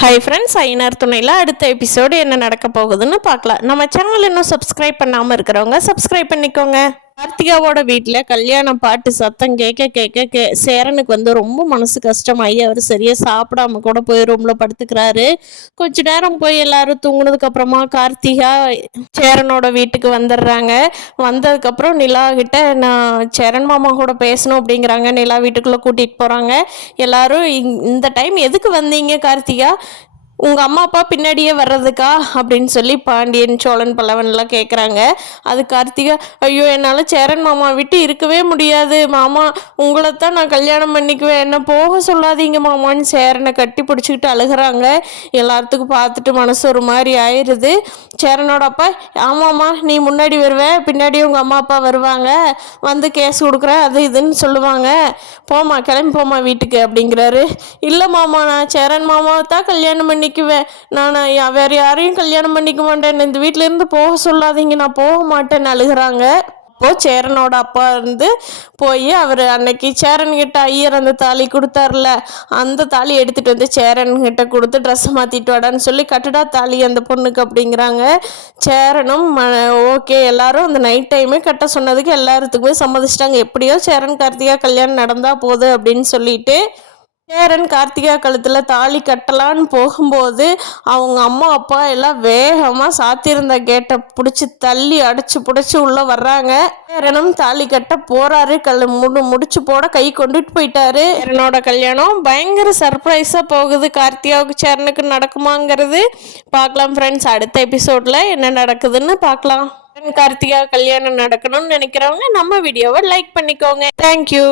Hi friends, ஐநார் துணையில் அடுத்த episode என்ன நடக்க போகுதுன்னு பார்க்கலாம். நம்ம சேனல் இன்னும் சப்ஸ்கிரைப் பண்ணாமல் இருக்கிறவங்க சப்ஸ்கிரைப் பண்ணிக்கோங்க. கார்த்திகாவோட வீட்டில் கல்யாண பாட்டு சத்தம் கேட்க சேரனுக்கு ரொம்ப மனசு கஷ்டமாகி அவர் சரியாக சாப்பிடாம கூட போய் ரூமில் படுத்துக்கிறாரு. கொஞ்ச நேரம் போய் எல்லாரும் தூங்குனதுக்கு அப்புறமா கார்த்திகா சேரனோட வீட்டுக்கு வந்துடுறாங்க. வந்ததுக்கப்புறம் நிலா கிட்ட நான் சேரன் மாமா கூட பேசணும் அப்படிங்கிறாங்க. நிலா வீட்டுக்குள்ளே கூட்டிகிட்டு போகிறாங்க. எல்லாரும் இந்த டைம் எதுக்கு வந்தீங்க கார்த்திகா? உங்கள் அம்மா அப்பா பின்னாடியே வர்றதுக்கா அப்படின்னு சொல்லி பாண்டியன் சோழன் பல்லவன்லாம் கேட்குறாங்க. அது கார்த்திகா, ஐயோ என்னால் சேரன் மாமா விட்டு இருக்கவே முடியாது மாமா, உங்களைத்தான் நான் கல்யாணம் பண்ணிக்குவேன், என்ன போக சொல்லாதீங்க மாமான்னு சேரனை கட்டி பிடிச்சிக்கிட்டு அழுகிறாங்க. எல்லாத்துக்கும் பார்த்துட்டு மனசு ஒரு மாதிரி ஆயிடுது. சேரனோட அப்பா, ஆமாம்மா நீ முன்னாடி வருவேன், பின்னாடி உங்கள் அம்மா அப்பா வருவாங்க, வந்து கேஸ் கொடுக்குற அது இதுன்னு சொல்லுவாங்க, போமா கிளம்பி போமா வீட்டுக்கு அப்படிங்கிறாரு. இல்லை மாமா, நான் சேரன் மாமாவை தான் கல்யாணம் பண்ணிக்குவேன், நான் வேற யாரையும் கல்யாணம் பண்ணிக்க மாட்டேன், இந்த வீட்டில இருந்து போக சொல்லாதீங்க, நான் போக மாட்டேன்னு அழுகிறாங்க. அப்போ சேரனோட அப்பா போய் அவர் அன்னைக்கு சேரன்கிட்ட ஐயர் அந்த தாலி கொடுத்தார்ல, அந்த தாலி எடுத்துட்டு வந்து சேரன்கிட்ட கொடுத்து ட்ரெஸ் மாத்திட்டு வாடான்னு சொல்லி கட்டுடா தாலி அந்த பொண்ணுக்கு அப்படிங்கிறாங்க. சேரனும் ஓகே, எல்லாரும் அந்த நைட் டைமே கட்ட சொன்னதுக்கு எல்லாத்துக்குமே சம்மதிச்சிட்டாங்க. எப்படியோ சேரன் கார்த்திகா கல்யாணம் நடந்தா போகுது அப்படின்னு சொல்லிட்டு சேரன் கார்த்திகா கழுத்தில் தாலி கட்டலான்னு போகும்போது அவங்க அம்மா அப்பா எல்லாம் வேகமாக சாத்தியிருந்த கேட்டை பிடிச்சி தள்ளி அடிச்சு பிடிச்சி உள்ளே வர்றாங்க. சேரனும் தாலி கட்ட போறாரு. முடிச்சு போட கை கொண்டுட்டு போயிட்டாரு. சேரனோட கல்யாணம் பயங்கர சர்ப்ரைஸாக போகுது. கார்த்திகாவுக்கு சேரனுக்கு நடக்குமாங்கிறது பார்க்கலாம் ஃப்ரெண்ட்ஸ். அடுத்த எபிசோடில் என்ன நடக்குதுன்னு பார்க்கலாம். கார்த்திகா கல்யாணம் நடக்கணும்னு நினைக்கிறவங்க நம்ம வீடியோவை லைக் பண்ணிக்கோங்க. தேங்க்யூ.